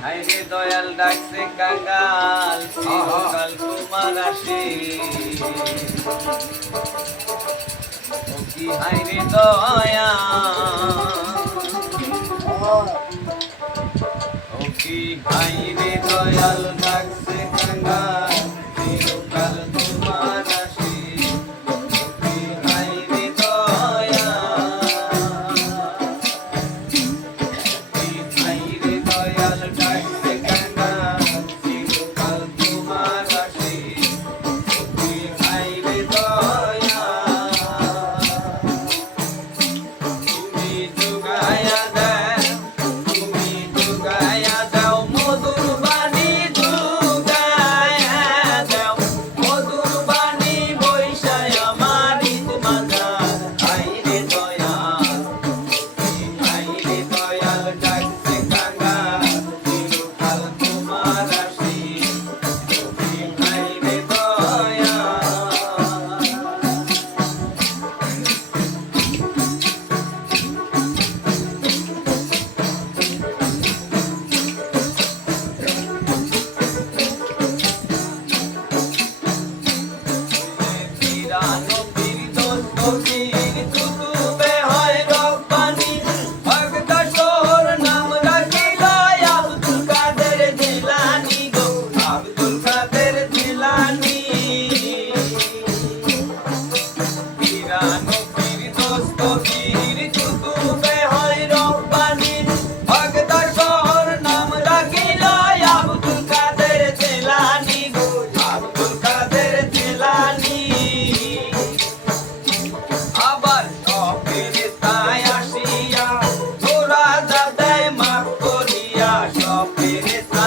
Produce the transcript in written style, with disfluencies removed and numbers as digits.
হাইরে দয়াল ডাকছে কাঙ্গাল চিরকাল তোমার আসে ও কি হাইরে দয়াল ও কি হাইরে দয়াল ডাকছে কাঙ্গাল চিরকাল তোমার আসে ও কি হাইরে দয়াল হাইরে দয়াল ডাকছে কাঙ্গাল চিরকাল তোমার আসে ও কি হাইরে দয়াল তুমি জুগায়া দাও তুমি জুগায়া দাও মধুর বাণী জুগায়া দাও মধুর বাণী বৈশায় আমার মাঝার হাইরে দয়াল হাইরে দয়াল ডাকছে কাঙ্গাল চিরকাল তোমার আসে ও কি হাইরে দয়াল তিরানব্বই দোস্ত বীর কুতুবে হয় রব্বানি ভগতা তোর নাম রাখিল আব্দুল কাদের জিলানী গো আব্দুল কাদের জিলানী তিরানব্বই দোস্ত বীর কুতুবে হয় রব্বানি ভগতা তোর নাম রাখিল আব্দুল কাদের জিলানী গো আব্দুল কাদের জিলানী আবার সফেরেস্তায় আসিয়া তোরা যাদের মাফ করিয়া সফেরেস্তায়